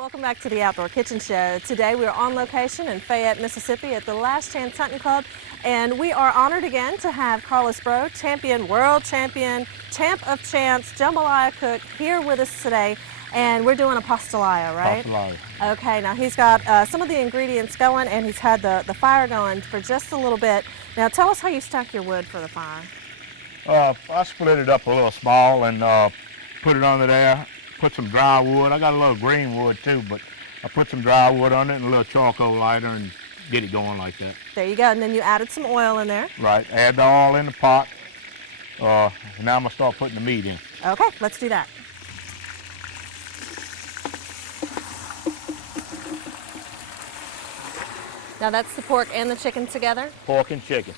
Welcome back to the Outdoor Kitchen Show. Today we are on location in Fayette, Mississippi at the Last Chance Hunting Club, and we are honored again to have Carlos Braud, champion, world champion, champ of champs, jambalaya cook, here with us today. And we're doing a pastalaya, right? Pastalaya. Okay, now he's got some of the ingredients going, and he's had the fire going for just a little bit. Now tell us how you stack your wood for the fire. I split it up a little small and put it under there. Put some dry wood. I got a little green wood too, but I put some dry wood on it and a little charcoal lighter and get it going like that. There you go, and then you added some oil in there. Right, add the oil in the pot. Now I'm gonna start putting the meat in. Okay, let's do that. Now that's the pork and the chicken together? Pork and chicken.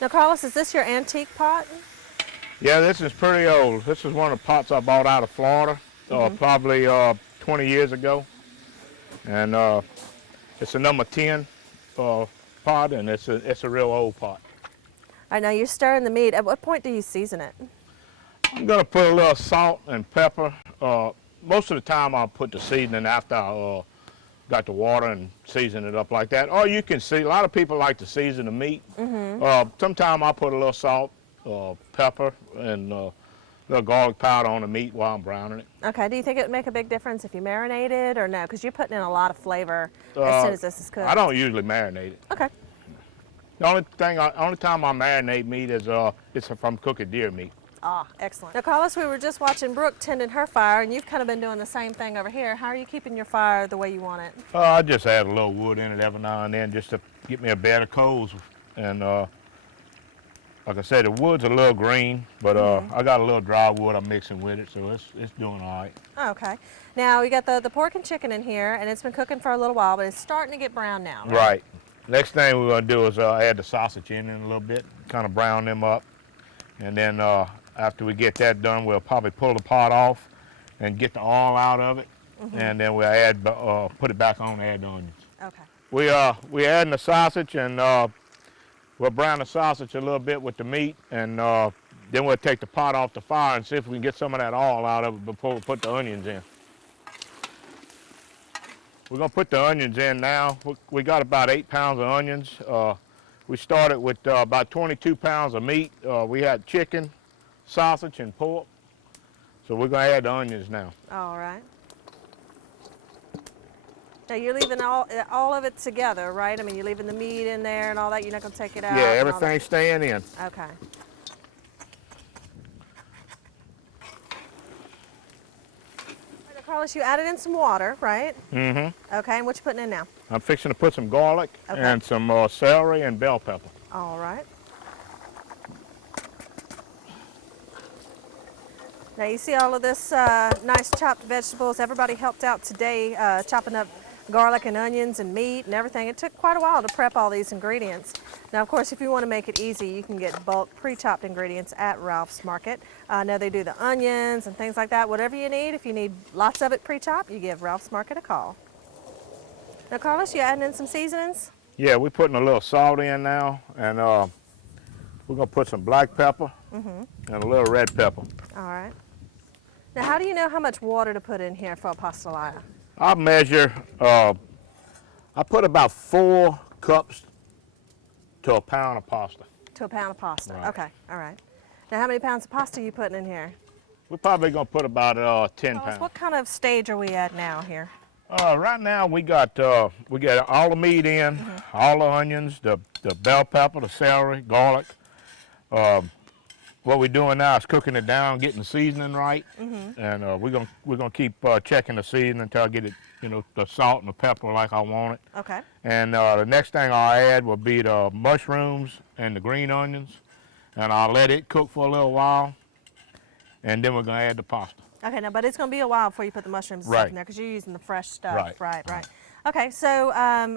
Now Carlos, is this your antique pot? Yeah, this is pretty old. This is one of the pots I bought out of Florida, probably 20 years ago. And it's a number 10 pot, and it's a real old pot. All right, now you're stirring the meat. At what point do you season it? I'm gonna put a little salt and pepper. Most of the time I'll put the seasoning after I got the water and season it up like that. Or you can see, a lot of people like to season the meat. Sometimes I'll put a little salt, pepper, and a little garlic powder on the meat while I'm browning it. Okay, do you think it would make a big difference if you marinate it or no? Because you're putting in a lot of flavor as soon as this is cooked. I don't usually marinate it. Okay. The only time I marinate meat is if I'm cooking deer meat. Ah, excellent. Now, Carlos, we were just watching Brooke tending her fire, and you've kind of been doing the same thing over here. How are you keeping your fire the way you want it? I just add a little wood in it every now and then just to get me a bed of coals. And like I said, the wood's a little green, but I got a little dry wood I'm mixing with it, so it's doing all right. Okay. Now, we got the pork and chicken in here, and it's been cooking for a little while, but it's starting to get brown now, right? Right. Next thing we're going to do is add the sausage in a little bit, kind of brown them up. And then after we get that done, we'll probably pull the pot off and get the oil out of it. And then we'll add, put it back on and add the onions. Okay. We adding the sausage, and we'll brown the sausage a little bit with the meat, and then we'll take the pot off the fire and see if we can get some of that oil out of it before we put the onions in. We're gonna put the onions in now. We got about 8 pounds of onions. We started with about 22 pounds of meat. We had chicken, sausage, and pork. So we're gonna add the onions now. All right. Now you're leaving all of it together, right? I mean, you're leaving the meat in there and all that. You're not gonna take it out. Yeah, everything's staying in. Okay. Carlos, you added in some water, right? Mm-hmm. Okay, and what you putting in now? I'm fixing to put some garlic and some celery and bell pepper. All right. Now you see all of this nice chopped vegetables. Everybody helped out today chopping up garlic and onions and meat and everything. It took quite a while to prep all these ingredients. Now, of course, if you want to make it easy, you can get bulk pre-chopped ingredients at Ralph's Market. I know they do the onions and things like that. Whatever you need, if you need lots of it pre-chopped, you give Ralph's Market a call. Now, Carlos, you adding in some seasonings? Yeah, we're putting a little salt in now, and we're gonna put some black pepper and a little red pepper. All right. Now, how do you know how much water to put in here for a pastalaya? I measure, I put about 4 cups to a pound of pasta. To a pound of pasta. Right. Okay, all right. Now, how many pounds of pasta are you putting in here? We're probably gonna put about 10 Carlos, pounds. what kind of stage are we at now here? Right now we got all the meat in, all the onions, the bell pepper, the celery, garlic. What we're doing now is cooking it down, getting the seasoning right, and we're gonna keep checking the seasoning until I get it, the salt and the pepper like I want it. Okay. And the next thing I'll add will be the mushrooms and the green onions, and I'll let it cook for a little while, and then we're gonna add the pasta. Okay, now, but it's going to be a while before you put the mushrooms and stuff in there because you're using the fresh stuff. Right. Okay, so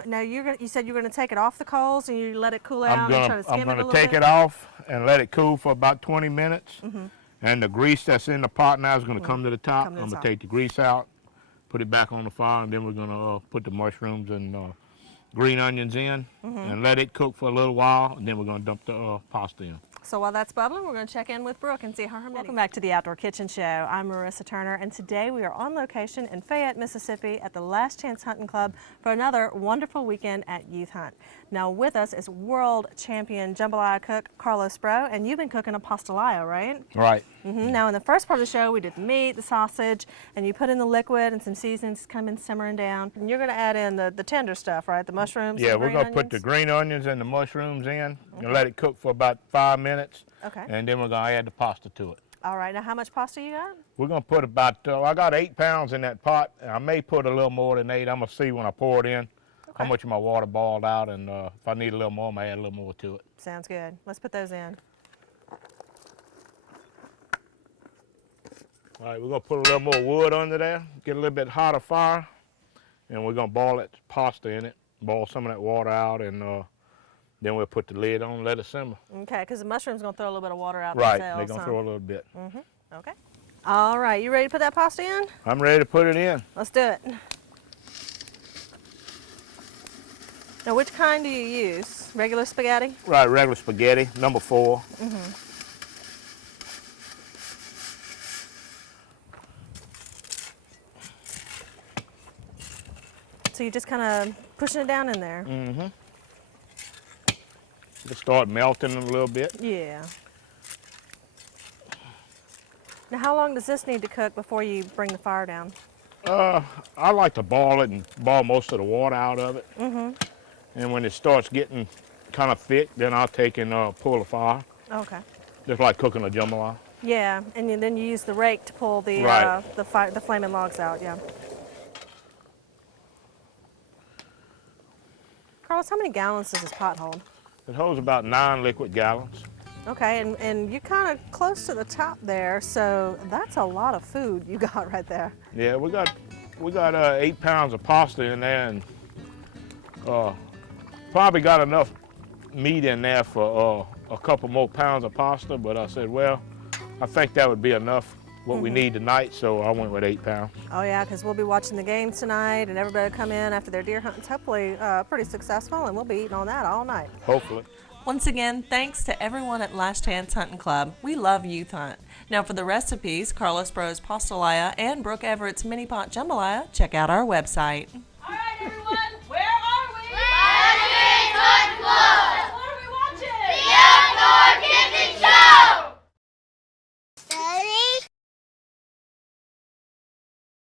now you said you're going to take it off the coals and you let it cool out and try to skim it a little bit? I'm going to take it off and let it cool for about 20 minutes. And the grease that's in the pot now is going to come to the top. I'm going to take the grease out, put it back on the fire, and then we're going to put the mushrooms and green onions in and let it cook for a little while, and then we're going to dump the pasta in. So while that's bubbling, we're going to check in with Brooke and see how her. Welcome back to the Outdoor Kitchen Show. I'm Marissa Turner, and today we are on location in Fayette, Mississippi at the Last Chance Hunting Club for another wonderful weekend at Youth Hunt. Now with us is world champion jambalaya cook Carlos Braud, and you've been cooking a pastalaya, right? Right. Now in the first part of the show, we did the meat, the sausage, and you put in the liquid and some seasonings kind of been simmering down. And you're going to add in the tender stuff, right? The mushrooms. Yeah, and the we're green going to put the onions? green onions and the mushrooms in and let it cook for about 5 minutes. Okay. And then we're going to add the pasta to it. All right. Now how much pasta you got? We're going to put about, I got 8 pounds in that pot. I may put a little more than 8. I'm going to see when I pour it in how much of my water boiled out, and if I need a little more, I'm going to add a little more to it. Sounds good. Let's put those in. All right, we're going to put a little more wood under there, get a little bit hotter fire, and we're going to boil that pasta in it, boil some of that water out, and then we'll put the lid on and let it simmer. Okay, because the mushroom's going to throw a little bit of water out Right, themselves. they're going to throw a little bit. Okay. All right, you ready to put that pasta in? I'm ready to put it in. Let's do it. Now, which kind do you use? Regular spaghetti? Right, regular spaghetti, number 4. So you're just kind of pushing it down in there? It'll start melting a little bit. Yeah. Now, how long does this need to cook before you bring the fire down? I like to boil it and boil most of the water out of it. And when it starts getting kind of thick, then I'll take and pull the fire. Okay. Just like cooking a jambalaya. Yeah, and then you use the rake to pull the Right. the flaming logs out. Yeah. Carlos, how many gallons does this pot hold? It holds about 9 liquid gallons. Okay, and you're kind of close to the top there, so that's a lot of food you got right there. Yeah, we got 8 pounds of pasta in there, and probably got enough meat in there for a couple more pounds of pasta. But I said, well, I think that would be enough what we need tonight, so I went with 8 pounds. Oh yeah, because we'll be watching the games tonight, and everybody will come in after their deer hunting's hopefully pretty successful, and we'll be eating on that all night. Hopefully. Once again, thanks to everyone at Last Chance Hunting Club. We love Youth Hunt. Now for the recipes, Carlos Braud's Pastalaya and Brooke Everett's Mini Pot Jambalaya, check out our website.